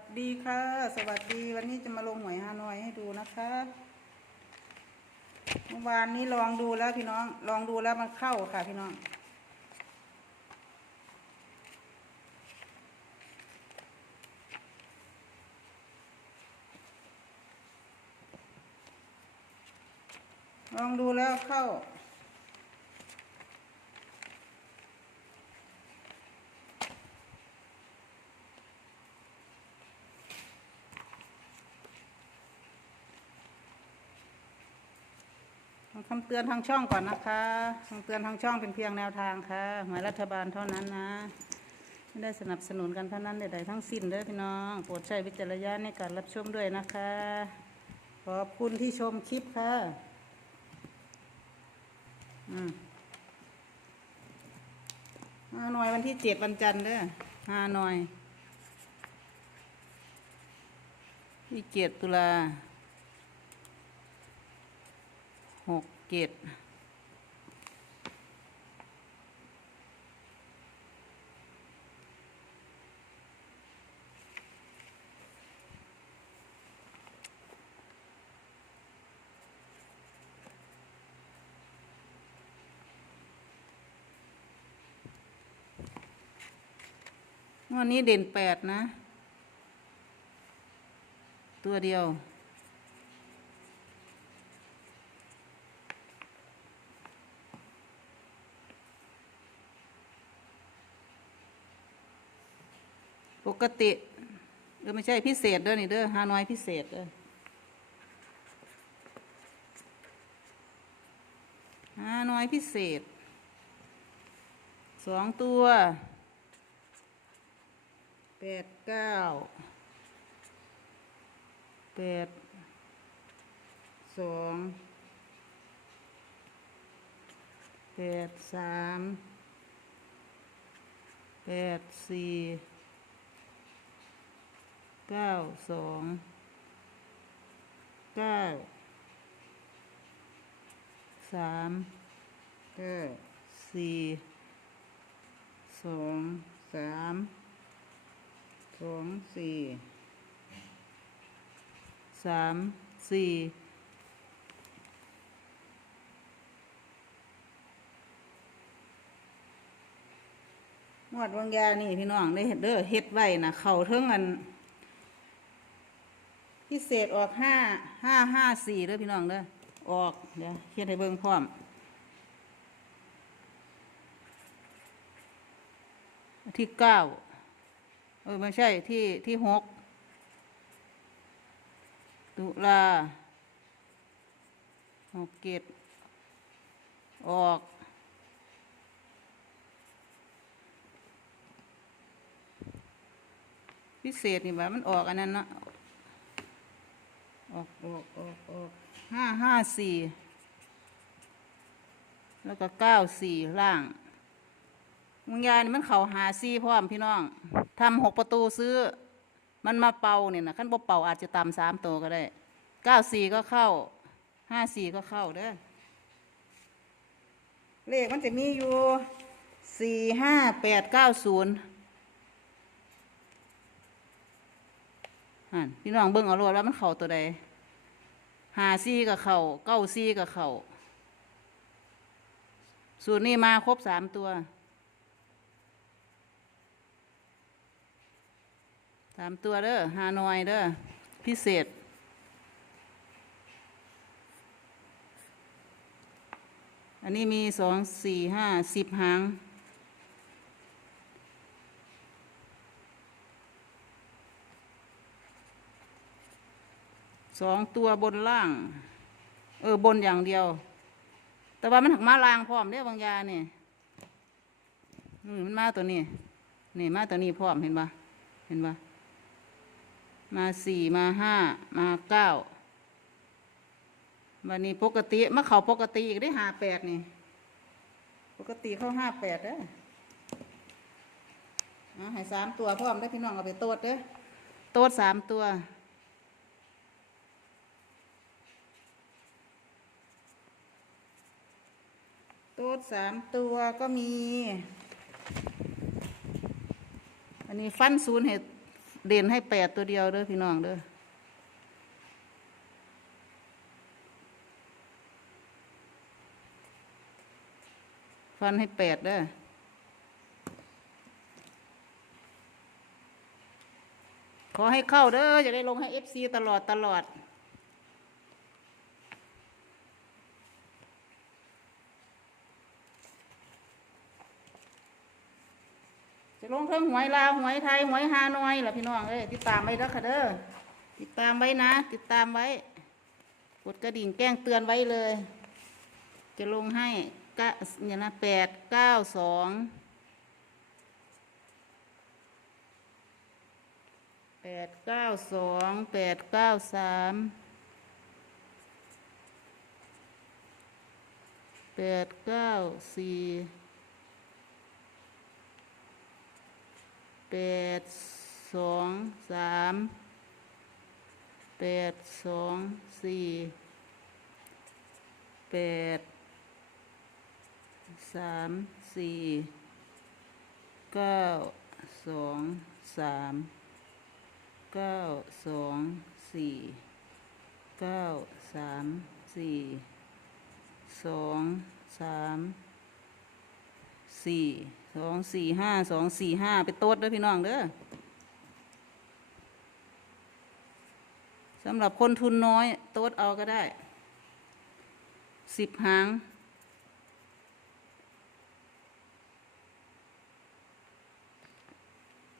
วัสดีค่ะ สวัสดีวันนี้จะมาลงหวยฮานอยให้ดูนะคะเมื่อวานนี้ลองดูแล้วพี่น้อง ลองดูแล้วมันเข้าค่ะพี่น้อง ลองดูแล้วเข้า คำเตือนทางช่องก่อนนะคะคำเตือนทางช่องเป็นเพียงแนวทางค่ะหมายรัฐบาลเท่านั้นนะ ไม่ได้สนับสนุนกันเท่านั้นใดๆทั้งสิ้นเด้อพี่น้องโปรดใช้วิจารณญาณในการรับชมด้วยนะคะ ขอบคุณที่ชมคลิปค่ะ อืมฮานอยวันที่เจ็ดวันจันทร์เด้อฮานอยที่เจ็ดตุลา หกเจ็ดวันนี้เด่นแปดนะ ตัวเดียว ปกติเออไม่ใช่พิเศษเด้อนี่เด้อฮานอยพิเศษเด้อฮานอยพิเศษสองตัวแปดเก้าแปดสองแปดสามแปดสี่ เก้าสองเก้าสามเก้าสี่สองสามสองสี่สามสี่หมวดวังยานี่พี่น้องได้เห็ดเด้อเฮ็ดไว้นะเขาเทิงอัน พิเศษออกห้าห้าห้าสี่เด้อพี่น้องเด้อออกเดี๋ยวเขียนให้เบิ่งพร้อมที่เก้าเออไม่ใช่ที่ที่หกตุลาหกเกตออกพิเศษนี่แบบมันออกอันนั้นเนาะ ออกออกออกออกห้าห้าสี่แล้วก็เก้าสี่ล่างมึงยายนี่มันเข่าหาซี่พร้อมพี่น้องทำหกประตูซื้อ มันมาเป่าเนี่ยนะขั้นบ่เป่าอาจจะตำสามตัวก็ได้เก้าสี่ก็เข้าห้าสี่ก็เข้าเด้อเลขมันจะมีอยู่สี่ห้าแปดเก้าศูนย์อ่นพี่น้องเบิ่งเอาโลดว่ามันเข่าตัวใด หาซี่กับเข่าเก้าซี่กับเข่าสูตรนี้มาครบสามตัวสามตัวเด้อฮานอยเด้อพิเศษ อันนี้มีสองสี่ห้าสิบหาง สองตัวบนล่าง เออบนอย่างเดียว แต่ว่ามันหักมาลางพร้อมเด้อบางยาเนี่ยอืมมันมาตัวนี้นี่มาตัวนี้พร้อมเห็นปะเห็นปะมาสี่มาห้ามาเก้าวันนี้ปกติมาเขาปกติอีกได้ห้าแปดนี่ ปกติเข้าห้าแปดเด้ออะให้สามตัวพร้อมได้พี่น้องเอาไปโตดเด้อโตดสามตัว ตัวสามตัวก็มี อันนี้ฟันศูนย์เห็ดเด่นให้แปดตัวเดียวเด้อพี่น้องเด้อฟันให้แปดเด้อขอให้เข้าเด้อจะได้ลงให้เอฟซีตลอดตลอด ลงเครื่องหวยลาวหวยไทยหวยฮานอยล่ะพี่น้องเอ้ยติดตามไว้เด้ค่ะเด้อติดตามไว้นะ ติดตามไว้กดกระดิ่งแจ้งเตือนไว้เลย จะลงให้กะเนี่ยนะแปดเก้าสองแปดเก้าสองแปดเก้าสามแปดเก้าสี่ แปดสองสามแปดสองสี่แปดสามสี่เก้าสองสามเก้าสองสี่เก้าสามสี่สองสามสี่ สองสี่ห้าสองสี่ห้าไปโต๊ดด้อพี่น้องเด้อสำหรับคนทุนน้อย โต๊ดเอาก็ได้สิบหาง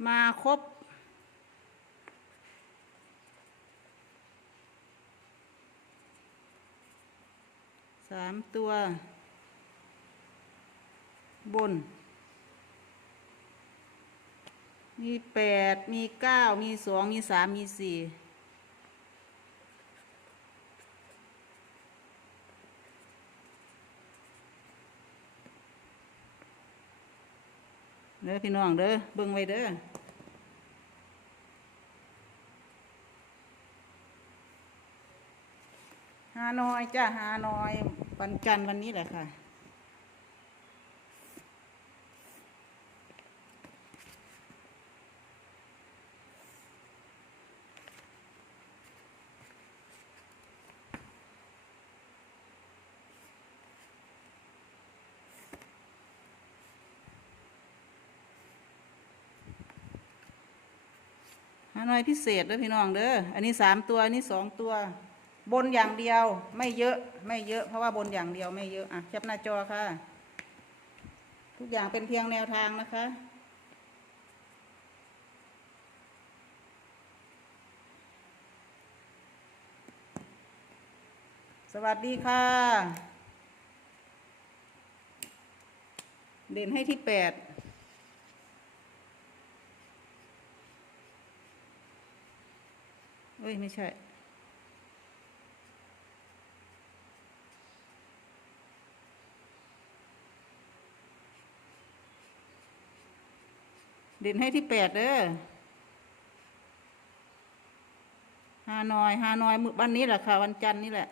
มาครบ สามตัว บน มีแปดมีเก้ามีสองมีสามมีสี่เด้อพี่น้องเด้อเบิ่งไว้เด้อฮานอยจ้าฮานอยวันจันทร์วันนี้แหละค่ะ ฮานอยพิเศษเด้อพี่น้องเด้ออันนี้สามตัวอันนี้สองตัว บนอย่างเดียว ไม่เยอะไม่เยอะ เพราะว่าบนอย่างเดียวไม่เยอะอะแคปหน้าจอค่ะ ทุกอย่างเป็นเพียงแนวทางนะคะสวัสดีค่ะ เด่นให้ที่แปด เอ้ย ไม่ใช่ เด่นให้ที่แปดเด้อฮานอยฮานอยมือวันนี้แหละค่ะ วันจันทร์นี่แหละ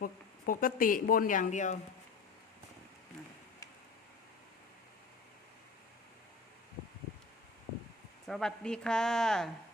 ปก ปกติบนอย่างเดียว สวัสดีค่ะ